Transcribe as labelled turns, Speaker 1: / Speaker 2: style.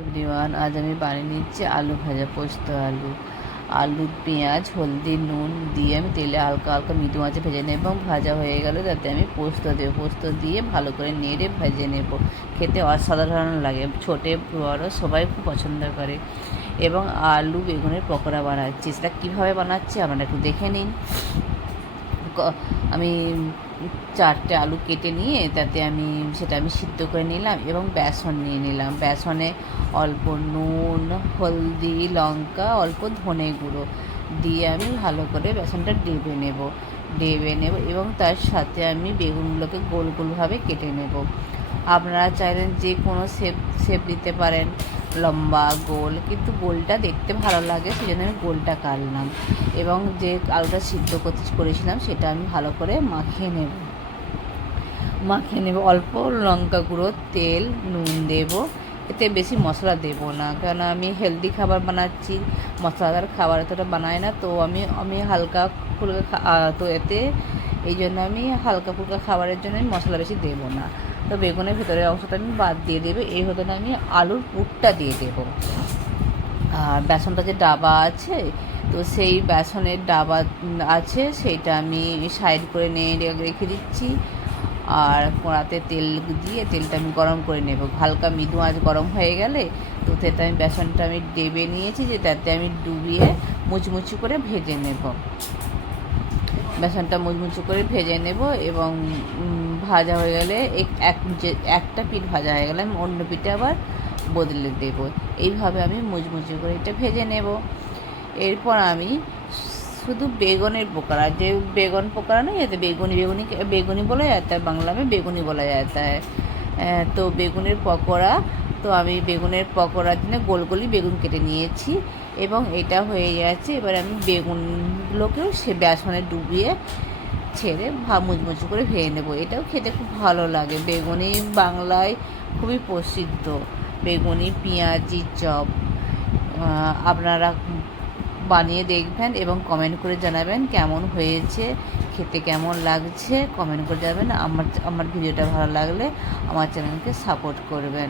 Speaker 1: Everyone, আজ আমি বানিয়ে নিচ্ছি আলু ভাজা, পোস্ত আলু। আলু পেঁয়াজ, হলদি, নুন দিয়ে আমি তেলে হালকা হালকা মিটু মাছে ভেজে নেব এবং ভাজা হয়ে গেলে তাতে আমি পোস্ত দেবো। পোস্ত দিয়ে ভালো করে নেড়ে ভেজে নেব। খেতে অসাধারণ লাগে। ছোটে, বড় সবাই খুব পছন্দ করে। এবং আলু বেগুনের পকোড়া বানাচ্ছি। সেটা কীভাবে বানাচ্ছি আপনারা একটু দেখে নিন। আমি চারটে আলু কেটে নিয়ে তাতে আমি সেটা আমি সিদ্ধ করে নিলাম এবং বেসন নিয়ে নিলাম। বেসনে অল্প নুন, হলদি, লঙ্কা, অল্প ধনে গুঁড়ো দিয়ে আমি ভালো করে বেসনটা ডেবে নেব। ডেবে নেব এবং তার সাথে আমি বেগুনগুলোকে গোল গোলভাবে কেটে নেব। আপনারা চাইলেন যে কোনো শেপ শেপ দিতে পারেন। লম্বা গোল, কিন্তু গোলটা দেখতে ভালো লাগে সেই জন্য আমি গোলটা কাটলাম। এবং যে আলুটা সিদ্ধ করতে করেছিলাম, সেটা আমি ভালো করে মাখিয়ে নেব। মাখিয়ে নেব, অল্প লঙ্কা গুঁড়ো, তেল, নুন দেব। এতে বেশি মশলা দেব না। কারণ আমি হেলদি খাবার বানাচ্ছি, মশলাদার খাবার এতটা বানাই না, তো আমি আমি হালকা ফুলকা তো এতে এই জন্য আমি হালকা ফুলকা খাবারের জন্য আমি মশলা বেশি দেবো না। তো বেগুনের ভেতরের অংশটা আমি বাদ দিয়ে দেবো, এই হতে আমি আলুর পুরটা দিয়ে দেবো। আর বেসনটা যে ডাবা আছে, তো সেই বেসনের ডাবা আছে, সেইটা আমি সাইড করে নিয়ে রেখে দিচ্ছি। আর কড়াতে তেল দিয়ে তেলটা আমি গরম করে নেব। হালকা মৃদু আঁচ গরম হয়ে গেলে তো তাতে আমি বেসনটা আমি ডেবে নিয়েছি যে তাতে আমি ডুবিয়ে মুচমুচি করে ভেজে নেব। বেসনটা মুচমুচি করে ভেজে নেব এবং ভাজা হয়ে গেলে এক- এক যে, একটা পিঠ ভাজা হয়ে গেলে আমি অন্য পিঠে আবার বদলে দেব। এইভাবে আমি মুচমুচি করে এটা ভেজে নেব। এরপর আমি শুধু বেগুনের পোকড়া যে বেগুন পোকড়া নেই এতে বেগুনি বেগুনি বেগুনি বলা যায়, তা বাংলা में বেগুনি বলা যাতা है তো বেগুনের পকোড়া, তো আমি বেগুনের পকোড়ার জন্য গোল গোলই বেগুন কেটে নিয়েছি, এবং এটা হয়ে গেছে, এবার আমি বেগুনগুলোকেও সে বেসনে ডুবিয়ে ছেড়ে ভা মুচমুচু করে ভেজে নেব। এটাও খেতে খুব ভালো লাগে। বেগুনি বাংলায় খুবই প্রসিদ্ধ। বেগুনি, পেঁয়াজি, চপ আপনারা বানিয়ে দেখবেন এবং কমেন্ট করে জানাবেন কেমন হয়েছে, খেতে কেমন লাগছে কমেন্ট করে জানাবেন। আমার আমার ভিডিওটা ভালো লাগলে আমার চ্যানেলকে সাপোর্ট করবেন।